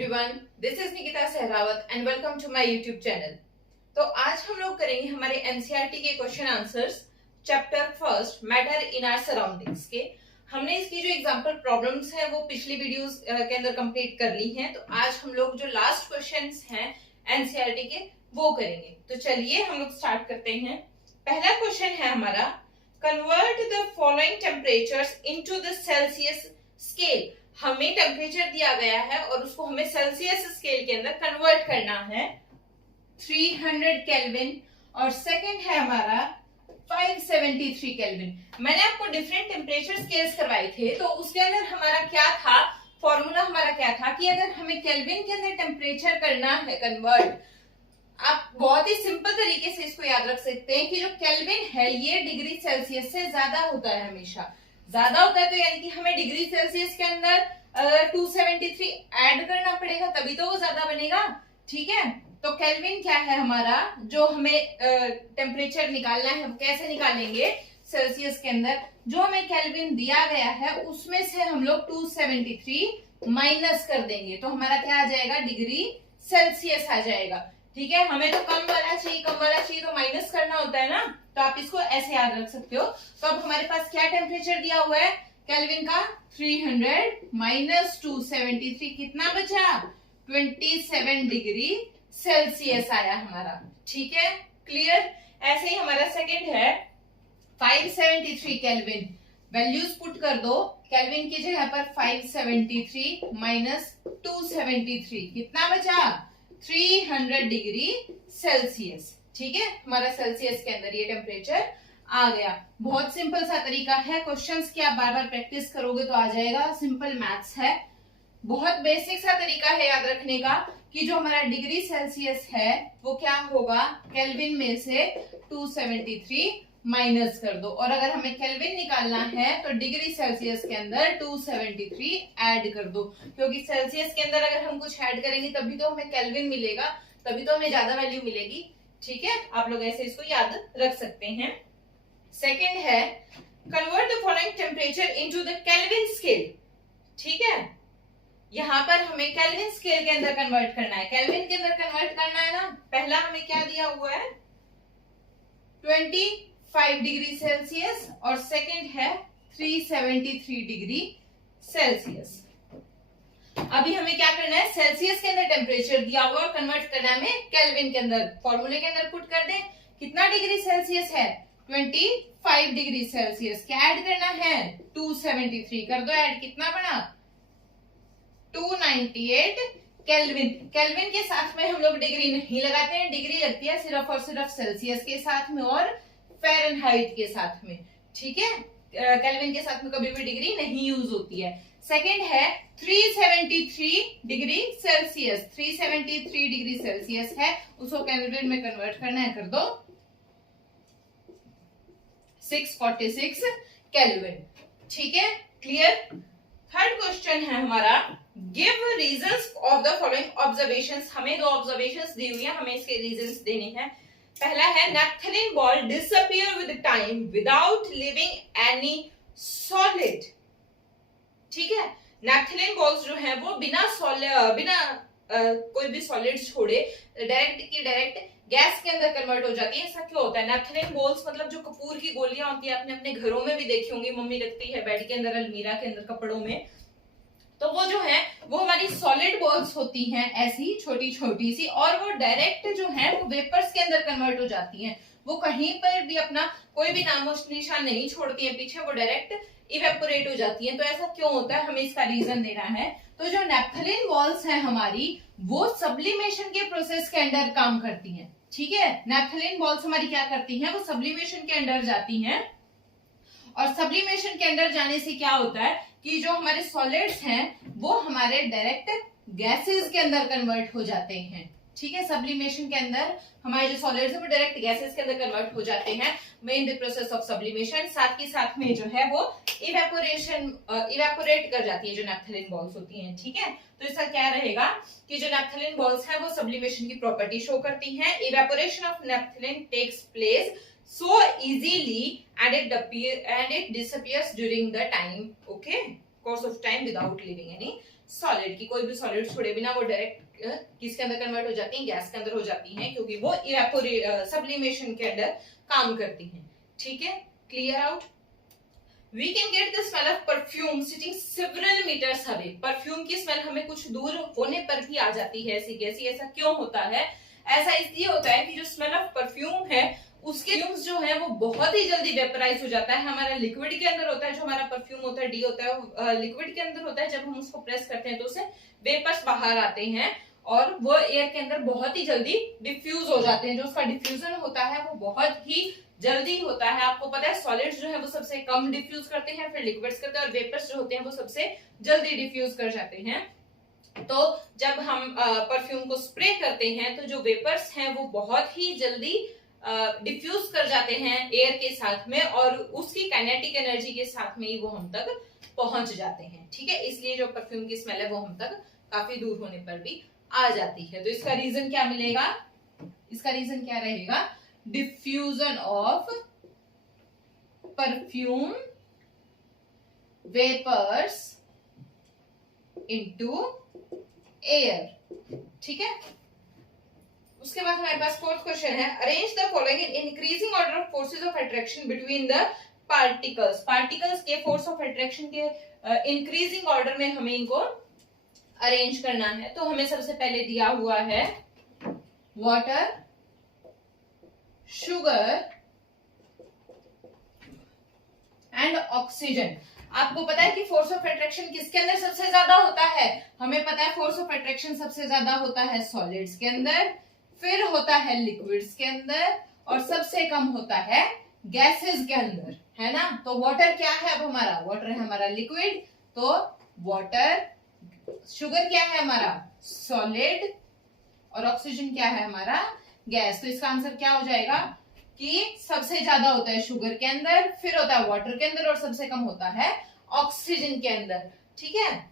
Everyone, this is Nikita Sehrawat and welcome to my YouTube channel. तो आज हम लोग करेंगे हमारे एनसीईआरटी के question answers chapter first matter in our surroundings के। हमने इसकी जो एग्जांपल प्रॉब्लम्स हैं वो पिछली वीडियोस के अंदर कंप्लीट कर ली हैं। तो आज हम लोग जो लास्ट क्वेश्चंस हैं एनसीईआरटी के वो करेंगे। तो चलिए हम लोग स्टार्ट करते हैं। पहला क्वेश्चन है हमारा, convert the following temperatures into the Celsius scale. हमें टेम्परेचर दिया गया है और उसको हमें सेल्सियस स्केल के अंदर कन्वर्ट करना है। 300 केल्विन और सेकंड है हमारा 573 केल्विन। मैंने आपको डिफरेंट टेम्परेचर स्केल्स करवाए थे, तो उसके अंदर हमारा क्या था, फॉर्मूला हमारा क्या था कि अगर हमें केल्विन के अंदर टेम्परेचर करना है कन्वर्ट, आप बहुत ही सिंपल तरीके से इसको याद रख सकते हैं कि जो केल्विन है ये डिग्री सेल्सियस से ज्यादा होता है, हमेशा ज्यादा होता है। तो यानी कि हमें डिग्री सेल्सियस के अंदर 273 ऐड करना पड़ेगा, तभी तो वो ज्यादा बनेगा। ठीक है, तो केल्विन क्या है हमारा, जो हमें टेम्परेचर निकालना है वो कैसे निकालेंगे, सेल्सियस के अंदर जो हमें केल्विन दिया गया है उसमें से हम लोग 273 माइनस कर देंगे, तो हमारा क्या आ जाएगा, डिग्री सेल्सियस आ जाएगा। ठीक है, हमें तो कम वाला चाहिए तो माइनस करना होता है ना, तो आप इसको ऐसे याद रख सकते हो। तो अब हमारे पास क्या टेम्परेचर दिया हुआ है केल्विन का, 300 माइनस 273 कितना बचा, 27 डिग्री सेल्सियस आया हमारा। ठीक है, क्लियर। ऐसे ही हमारा सेकंड है 573 केल्विन। वैल्यूज पुट कर दो, केल्विन की जगह पर 573 माइनस 273 कितना बचा, 300 डिग्री सेल्सियस। ठीक है, हमारा सेल्सियस के अंदर ये टेम्परेचर आ गया। बहुत सिंपल सा तरीका है, क्वेश्चंस की आप बार बार प्रैक्टिस करोगे तो आ जाएगा। सिंपल मैथ्स है, बहुत बेसिक सा तरीका है याद रखने का कि जो हमारा डिग्री सेल्सियस है वो क्या होगा, केल्विन में से 273 माइनस कर दो, और अगर हमें केल्विन निकालना है तो डिग्री सेल्सियस के अंदर 273 ऐड कर दो, क्योंकि सेल्सियस के अंदर अगर हम कुछ ऐड करेंगे तभी तो हमें केल्विन मिलेगा, तभी तो हमें ज्यादा वैल्यू मिलेगी। ठीक है, आप लोग ऐसे इसको याद रख सकते हैं। सेकेंड है, convert the following temperature into the kelvin scale. ठीक है, यहाँ पर हमें केल्विन स्केल के अंदर कन्वर्ट करना है, केल्विन के अंदर कन्वर्ट करना है ना। पहला हमें क्या दिया हुआ है, 25 डिग्री सेल्सियस और सेकंड है 373 डिग्री सेल्सियस। अभी हमें क्या करना है, सेल्सियस के अंदर टेम्परेचर दिया हुआ और कन्वर्ट करना है हमें केल्विन के अंदर। फॉर्मूले के अंदर पुट कर दें, कितना डिग्री सेल्सियस है, 25 डिग्री सेल्सियस। क्या ऐड करना है, 273 कर दो ऐड, कितना बना, 298 केल्विन। केल्विन के साथ में हम लोग डिग्री नहीं लगाते हैं, डिग्री लगती है सिर्फ और सिर्फ सेल्सियस के साथ में और फ़ारेनहाइट के साथ में। ठीक है, केल्विन के साथ में कभी भी डिग्री नहीं यूज होती है। सेकंड है 373 डिग्री सेल्सियस, 373 डिग्री सेल्सियस है, उसको केल्विन में कन्वर्ट करना है, कर दो 646 केल्विन। ठीक है, क्लियर। थर्ड क्वेश्चन है हमारा, give reasons of the following observations. हमें दो ऑब्जर्वेशंस दी हुई है, हमें इसके रीजंस देने हैं। पहला है, naphthalene ball disappear with time without leaving any solid. ठीक है, नैप्थलीन बॉल्स जो है वो बिना कोई भी सॉलिड छोड़े डायरेक्ट की डायरेक्ट गैस के अंदर कन्वर्ट हो जाती है। ऐसा क्यों होता है, नैप्थलीन बॉल्स मतलब जो कपूर की गोलियां होती है, आपने अपने घरों में भी देखी होंगी, मम्मी रखती है बेड के अंदर, अलमीरा के अंदर, कपड़ों में। तो वो जो है वो हमारी सॉलिड बॉल्स होती हैं, ऐसी छोटी छोटी सी, और वो डायरेक्ट जो है वो वेपर्स के अंदर कन्वर्ट हो जाती हैं। वो कहीं पर भी अपना कोई भी नामो निशान नहीं छोड़ती है पीछे, वो डायरेक्ट इवेपोरेट हो जाती है। तो ऐसा क्यों होता है, हमें इसका रीजन देना है। तो जो नैप्थलीन बॉल्स हैं हमारी, वो सब्लिमेशन के प्रोसेस के अंडर काम करती हैं। ठीक है, नैप्थलीन बॉल्स हमारी क्या करती हैं, वो सब्लिमेशन के अंडर जाती हैं, और सब्लिमेशन के अंदर जाने से क्या होता है कि जो हमारे सॉलिड्स हैं वो हमारे डायरेक्ट गैसेस के अंदर कन्वर्ट हो जाते हैं। ठीक है, सब्लिमेशन के अंदर हमारे जो सॉलिड्स हैं वो डायरेक्ट गैसेस के अंदर कन्वर्ट हो जाते हैं, main the process of sublimation. साथ ही साथ में जो है वो इवेपोरेट कर जाती है जो नैप्थलीन बॉल्स होती हैं। ठीक है, तो इसका क्या रहेगा कि जो नैप्थलीन बॉल्स हैं वो सब्लिमेशन की प्रॉपर्टी शो करती हैं। Evaporation of naphthalene takes place so easily and it disappears during the time, okay, course of time without leaving any solid की, कोई भी सॉलिड छोड़े बिना वो डायरेक्ट किसके अंदर कन्वर्ट हो जाती हैं, गैस के अंदर हो जाती हैं, क्योंकि वो सब्लिमेशन के अंदर काम करती हैं। ठीक है, clear out. We can get the smell of perfume sitting several meters away. Perfume की स्मेल हमें कुछ दूर होने पर भी आ जाती है ऐसी कैसी, ऐसा क्यों होता है? ऐसा इसलिए होता है कि जो स्मेल ऑफ परफ्यूम है उसके फ्यूम्स जो है वो बहुत ही जल्दी वेपराइज हो जाता है। हमारा लिक्विड के अंदर होता है, जो हमारा परफ्यूम होता है डी होता है, लिक्विड के अंदर होता है। जब हम उसको प्रेस करते हैं तो उससे वेपर्स बाहर आते हैं और वो एयर के अंदर बहुत ही जल्दी डिफ्यूज हो जाते हैं। जो उसका डिफ्यूजन होता है वो बहुत ही जल्दी होता है। आपको पता है सॉलिड्स जो है वो सबसे कम डिफ्यूज करते हैं, फिर लिक्विड्स करते हैं, और वेपर्स जो होते हैं वो सबसे जल्दी डिफ्यूज कर जाते हैं। तो जब हम परफ्यूम को स्प्रे करते हैं तो जो वेपर्स हैं वो बहुत ही जल्दी डिफ्यूज कर जाते हैं एयर के साथ में, और उसकी काइनेटिक एनर्जी के साथ में ही वो हम तक पहुंच जाते हैं। ठीक है, इसलिए जो परफ्यूम की स्मेल है वो हम तक काफी दूर होने पर भी आ जाती है। तो इसका रीजन क्या मिलेगा? इसका रीजन क्या रहेगा? Diffusion of perfume vapours into air. ठीक है, उसके बाद हमारे पास फोर्थ क्वेश्चन है, arrange the following in increasing order of forces of attraction between the particles. Particles के फोर्स ऑफ अट्रैक्शन के इंक्रीजिंग ऑर्डर में हमें इनको अरेंज करना है। तो हमें सबसे पहले दिया हुआ है वाटर, शुगर एंड ऑक्सीजन। आपको पता है कि फोर्स ऑफ अट्रैक्शन किसके अंदर सबसे ज्यादा होता है? हमें पता है फोर्स ऑफ अट्रैक्शन सबसे ज्यादा होता है सॉलिड्स के अंदर, फिर होता है लिक्विड्स के अंदर, और सबसे कम होता है गैसेस के अंदर, है ना। तो वाटर क्या है? अब हमारा वाटर है हमारा लिक्विड, तो वाटर, शुगर क्या है हमारा सॉलिड, और ऑक्सीजन क्या है हमारा गैस। तो इसका आंसर क्या हो जाएगा कि सबसे ज्यादा होता है शुगर के अंदर, फिर होता है वाटर के अंदर, और सबसे कम होता है ऑक्सीजन के अंदर। ठीक है,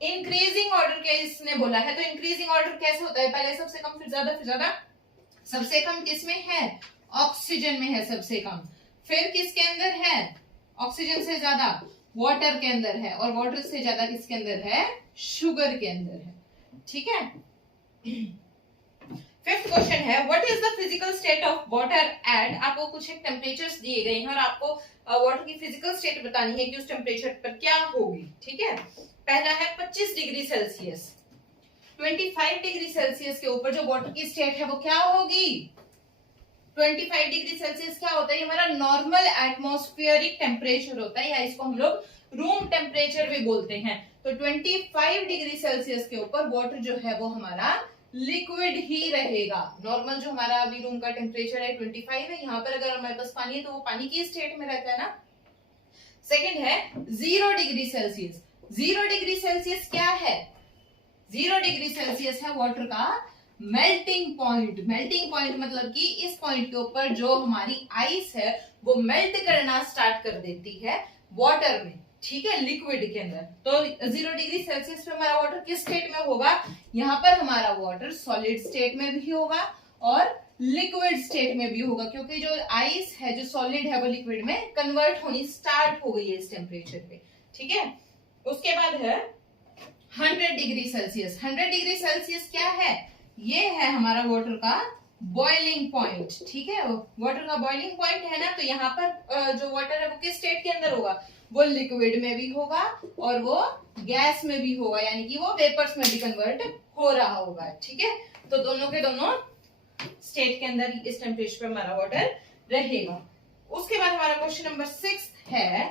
इंक्रीजिंग ऑर्डर के इसने बोला है, तो इंक्रीजिंग ऑर्डर कैसे होता है? पहले सबसे कम, फिर ज्यादा, फिर ज्यादा। सबसे कम किसमें है? ऑक्सीजन में है सबसे कम। फिर किसके अंदर है? ऑक्सीजन से ज्यादा वाटर के अंदर है, और वाटर से ज्यादा किसके अंदर है? शुगर के अंदर है। ठीक है, फिफ्थ क्वेश्चन है, what is the physical state of water at. आपको कुछ एक टेम्परेचर्स दिए गए हैं और आपको वाटर की फिजिकल स्टेट बतानी है कि उस टेम्परेचर पर क्या होगी। ठीक है, पहला है 25 डिग्री सेल्सियस। 25 डिग्री सेल्सियस के ऊपर जो वाटर की स्टेट है वो क्या होगी? 25 डिग्री सेल्सियस क्या होता है? ये हमारा नॉर्मल एटमॉस्फेरिक टेम्परेचर होता है, या इसको हम लोग रूम टेम्परेचर भी बोलते हैं। तो 25 डिग्री सेल्सियस के ऊपर वाटर जो है वो हमारा लिक्विड ही रहेगा। नॉर्मल जो हमारा अभी रूम का टेम्परेचर है 25 है, यहाँ पर अगर हमारे पास पानी है तो वो पानी की स्टेट में रहता है ना। सेकंड है 0 डिग्री सेल्सियस। 0 डिग्री सेल्सियस क्या है? 0 डिग्री सेल्सियस है वाटर का मेल्टिंग पॉइंट। मेल्टिंग पॉइंट मतलब कि इस पॉइंट के ऊपर जो हमारी आइस है वो मेल्ट करना स्टार्ट कर देती है वाटर में। ठीक है, लिक्विड के अंदर। तो 0 डिग्री सेल्सियस पे हमारा वाटर किस स्टेट में होगा? यहाँ पर हमारा वाटर सॉलिड स्टेट में भी होगा और लिक्विड स्टेट में भी होगा, क्योंकि जो आइस है, जो सॉलिड है, वो लिक्विड में कन्वर्ट होनी स्टार्ट हो गई है इस टेम्परेचर पे। ठीक है, उसके बाद है 100 डिग्री सेल्सियस। 100 डिग्री सेल्सियस क्या है? ये है हमारा वाटर का बॉइलिंग पॉइंट। ठीक है, वाटर का बॉइलिंग पॉइंट है ना। तो यहाँ पर जो वाटर है वो किस स्टेट के अंदर होगा? वो लिक्विड में भी होगा और वो गैस में भी होगा, यानी कि वो वेपर्स में भी कन्वर्ट हो रहा होगा। ठीक है, तो दोनों के दोनों स्टेट के अंदर इस टेम्परेचर पर हमारा वाटर रहेगा। उसके बाद हमारा क्वेश्चन नंबर 6 है,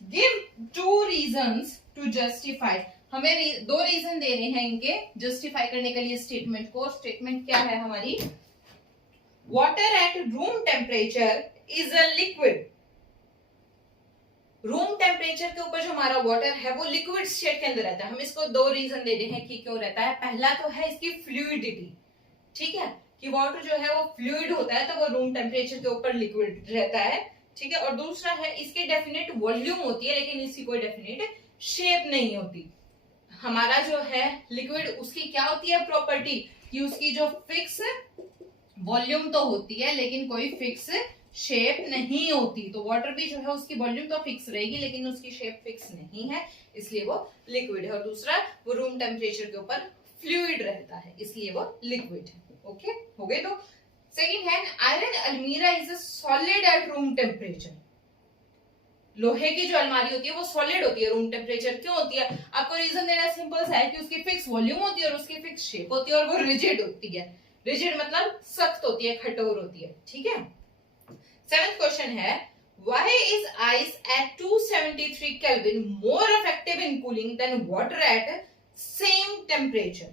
गिव 2 रीजंस टू जस्टिफाई। हमें 2 रीजन दे रहे हैं इनके जस्टिफाई करने के लिए स्टेटमेंट को। स्टेटमेंट क्या है हमारी? Water at room temperature is a liquid. Room temperature के ऊपर जो हमारा वाटर है वो लिक्विड स्टेट के अंदर रहता है। हम इसको 2 रीजन दे रहे हैं कि क्यों रहता है। पहला तो है इसकी फ्लूइडिटी। ठीक है, कि वाटर जो है वो फ्लूइड होता है तो वो रूम टेम्परेचर के ऊपर लिक्विड रहता है। ठीक है, और दूसरा है इसकी डेफिनेट वॉल्यूम होती है लेकिन इसकी कोई डेफिनेट शेप नहीं होती। हमारा जो है लिक्विड, उसकी क्या होती है प्रॉपर्टी कि उसकी जो फिक्स वॉल्यूम तो होती है लेकिन कोई फिक्स शेप नहीं होती। तो वाटर भी जो है उसकी वॉल्यूम तो फिक्स रहेगी लेकिन उसकी शेप फिक्स नहीं है, इसलिए वो लिक्विड है। और दूसरा, वो रूम टेम्परेचर के ऊपर फ्लूइड रहता है, इसलिए वो लिक्विड है। ओके, हो गए दो। सेकेंड है, आयरन अलमीरा is a solid at room temperature. लोहे की जो अलमारी होती है वो सॉलिड होती है रूम टेम्परेचर। क्यों होती है? आपको रीजन देना सिंपल सा है कि उसकी फिक्स वॉल्यूम होती है और उसकी फिक्स शेप होती है और वो रिजिड होती है। रिजिड मतलब सख्त होती है, कठोर होती है। ठीक है। सेवेंथ क्वेश्चन है, why is ice at 273 Kelvin more effective in cooling than water at same temperature?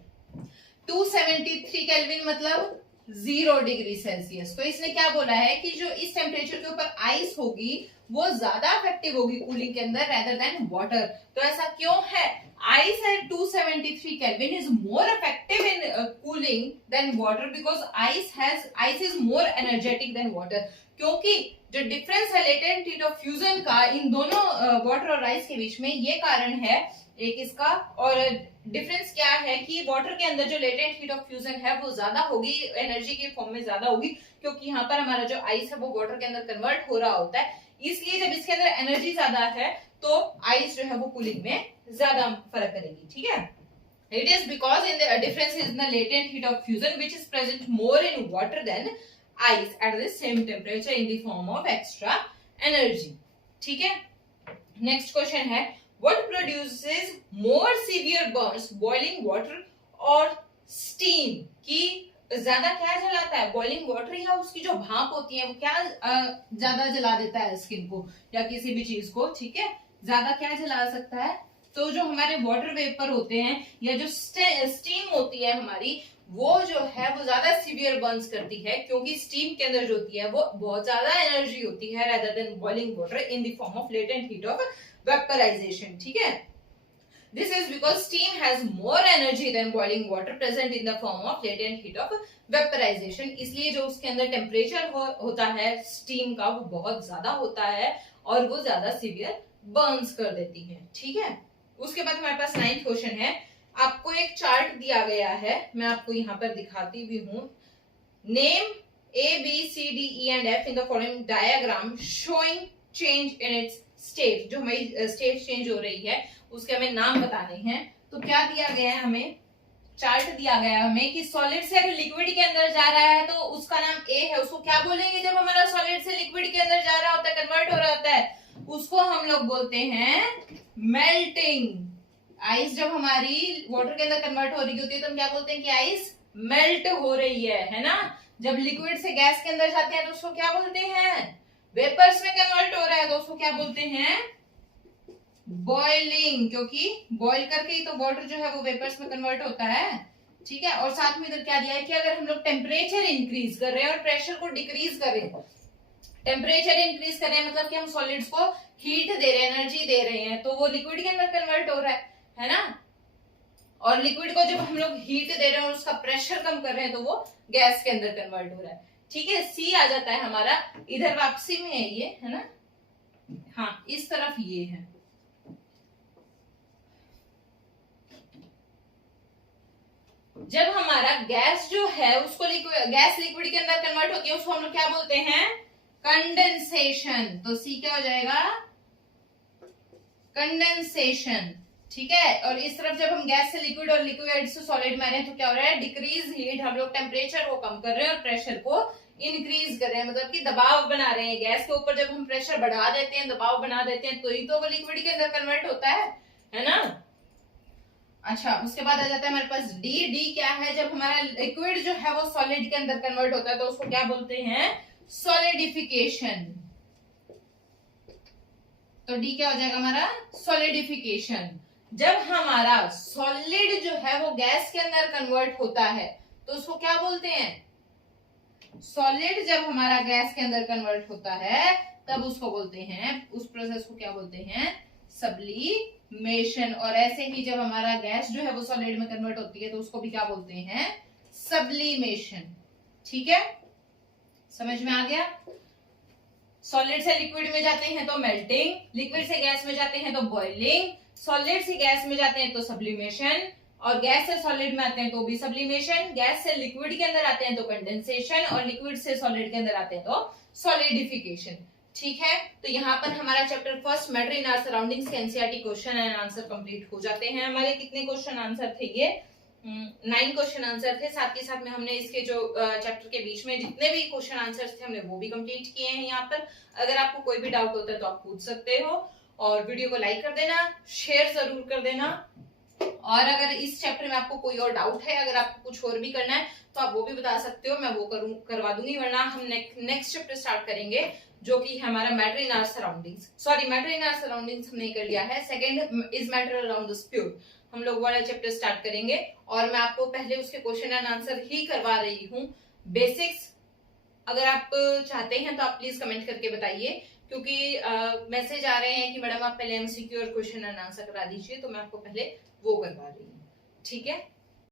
273 kelvin मतलब 0 डिग्री सेल्सियस। तो इसने क्या बोला है कि जो इस टेम्परेचर के ऊपर आइस होगी वो ज्यादा इफेक्टिव होगी कूलिंग के अंदर रेदर देन वाटर। तो ऐसा क्यों है? Ice at 273 kelvin is more effective in cooling than water because ice is more energetic than water. क्योंकि जो डिफरेंस है लेटेंट हीट ऑफ फ्यूजन का इन दोनों वाटर और आइस के बीच में, ये कारण है एक इसका। और डिफरेंस क्या है कि वाटर के अंदर जो लेटेंट हीट ऑफ फ्यूजन है वो ज्यादा होगी, एनर्जी के फॉर्म में ज्यादा होगी, क्योंकि यहाँ पर हमारा जो आइस है वो वाटर के अंदर कन्वर्ट हो रहा होता है। इसलिए जब इसके अंदर एनर्जी ज्यादा है तो आइस जो है वो कूलिंग में ज्यादा फर्क करेगी। ठीक है। It is because in the difference is in the latent heat of fusion which is present more in water than ice at the same temperature in the form of extra energy. ठीक है। Next question है, what produces more severe burns, boiling water or steam? कि ज्यादा क्या जलाता है, boiling water या उसकी जो भाप होती है वो क्या ज्यादा जला देता है स्किन को या किसी भी चीज को? ठीक है, ज्यादा क्या जला सकता है? तो जो हमारे वाटर वेपर होते हैं या जो स्टीम होती है हमारी, वो जो है वो ज्यादा सीवियर बर्न्स करती है, क्योंकि स्टीम के अंदर जो होती है वो बहुत ज्यादा एनर्जी होती है rather than boiling water in the form of latent heat of vaporisation. ठीक है। This is because steam has more energy than boiling water present in the form of latent heat of vaporization. इसलिए जो उसके अंदर temperature होता है steam का वो बहुत ज्यादा होता है और वो ज्यादा सीवियर बर्न्स कर देती है। ठीक है। उसके बाद हमारे पास 9th क्वेश्चन है, आपको एक चार्ट दिया गया है, मैं आपको यहाँ पर दिखाती भी हूँ। Name A, B, C, D, E and F in the following diagram showing change in its state। जो हमारी स्टेट चेंज हो रही है उसके हमें नाम बताने हैं। तो क्या दिया गया है, हमें चार्ट दिया गया है हमें कि सॉलिड से अगर लिक्विड के अंदर जा रहा है तो उसका नाम ए है। उसको क्या बोलेंगे जब हमारा सॉलिड से लिक्विड के अंदर जा रहा होता है, कन्वर्ट हो रहा होता है, उसको हम लोग बोलते हैं मेल्टिंग। आइस जब हमारी वाटर के अंदर कन्वर्ट हो रही होती है तो हम क्या बोलते हैं कि आइस मेल्ट हो रही है ना। जब लिक्विड से गैस के अंदर जाते हैं तो उसको क्या बोलते हैं, वेपर्स में कन्वर्ट हो रहा है तो उसको क्या बोलते हैं, बॉइलिंग, क्योंकि बॉइल करके ही तो वाटर जो है वो वेपर्स में कन्वर्ट होता है। ठीक है। और साथ में इधर क्या दिया है कि अगर हम लोग टेम्परेचर इंक्रीज कर रहे हैं और प्रेशर को डिक्रीज कर रहे हैं, टेम्परेचर इंक्रीज कर रहे हैं मतलब कि हम सॉलिड्स को हीट दे रहे हैं, एनर्जी दे रहे हैं, तो वो लिक्विड के अंदर कन्वर्ट हो रहा है ना। और लिक्विड को जब हम लोग हीट दे रहे हैं और उसका प्रेशर कम कर रहे हैं तो वो गैस के अंदर कन्वर्ट हो रहा है। ठीक है। सी आ जाता है हमारा, इधर वापसी में है ये, है ना। हाँ, इस तरफ ये है। जब हमारा गैस जो है उसको गैस लिक्विड के अंदर कन्वर्ट होती है उसको हम लोग क्या बोलते हैं, कंडेंसेशन। तो सी क्या हो जाएगा, कंडेंसेशन। ठीक है। और इस तरफ जब हम गैस से लिक्विड और लिक्विड से सॉलिड में आ रहे हैं तो क्या हो रहा है, डिक्रीज हीट। हम लोग टेम्परेचर को कम कर रहे हैं और प्रेशर को इंक्रीज कर रहे हैं, मतलब कि दबाव बना रहे हैं। गैस के ऊपर जब हम प्रेशर बढ़ा देते हैं, दबाव बना देते हैं, तो ही तो वो लिक्विड के अंदर कन्वर्ट होता है ना। अच्छा, उसके बाद आ जाता है हमारे पास डी। डी क्या है, जब हमारा लिक्विड जो है वो सॉलिड के अंदर कन्वर्ट होता है तो उसको क्या बोलते हैं, सॉलिडिफिकेशन। तो डी क्या हो जाएगा हमारा, सॉलिडिफिकेशन। जब हमारा सॉलिड जो है वो गैस के अंदर कन्वर्ट होता है तो उसको क्या बोलते हैं, सॉलिड जब हमारा गैस के अंदर कन्वर्ट होता है तब उसको बोलते हैं, उस प्रोसेस को क्या बोलते हैं, सब्लिमेशन। और ऐसे ही जब हमारा गैस जो है वो सॉलिड में कन्वर्ट होती है तो उसको भी क्या बोलते हैं, सब्लिमेशन। ठीक है, समझ में आ गया। सॉलिड से लिक्विड में जाते हैं तो मेल्टिंग, लिक्विड से गैस में जाते हैं तो बॉइलिंग, सॉलिड से गैस में जाते हैं तो सब्लिमेशन, और गैस से सॉलिड में आते हैं तो भी सब्लिमेशन, गैस से लिक्विड के अंदर आते हैं तो कंडेंसेशन, और लिक्विड से सॉलिड के अंदर आते हैं तो सॉलिडिफिकेशन। ठीक है, तो यहाँ पर हमारा chapter first matter in our surroundings के NCERT question and answer complete हो जाते हैं। हमारे कितने क्वेश्चन आंसर थे? ये 9 क्वेश्चन आंसर थे। साथ के साथ में हमने इसके जो चैप्टर के बीच में जितने भी क्वेश्चन आंसर्स थे हमने वो भी कंप्लीट किए हैं। यहाँ पर अगर आपको कोई भी डाउट होता है तो आप पूछ सकते हो, और वीडियो को लाइक कर देना, शेयर जरूर कर देना, और अगर इस चैप्टर में आपको कोई और डाउट है, अगर आपको कुछ और भी करना है तो आप वो भी बता सकते हो, मैं वो करवा दूंगी। वरना हम नेक्स्ट चैप्टर स्टार्ट करेंगे जो कि हमारा matter in our surroundings, sorry matter in our surroundings हमने कर लिया है, second is matter around the स्प्यूट, हम लोग वाला चैप्टर स्टार्ट करेंगे। और मैं आपको पहले उसके क्वेश्चन एंड आंसर ही करवा रही हूँ, बेसिक्स। अगर आप चाहते हैं तो आप प्लीज कमेंट करके बताइए, क्योंकि मैसेज आ रहे हैं कि मैडम आप पहले एमसीक्यू और क्वेश्चन एंड आंसर करा दीजिए, तो मैं आपको पहले वो करवा रही हूँ। ठीक है।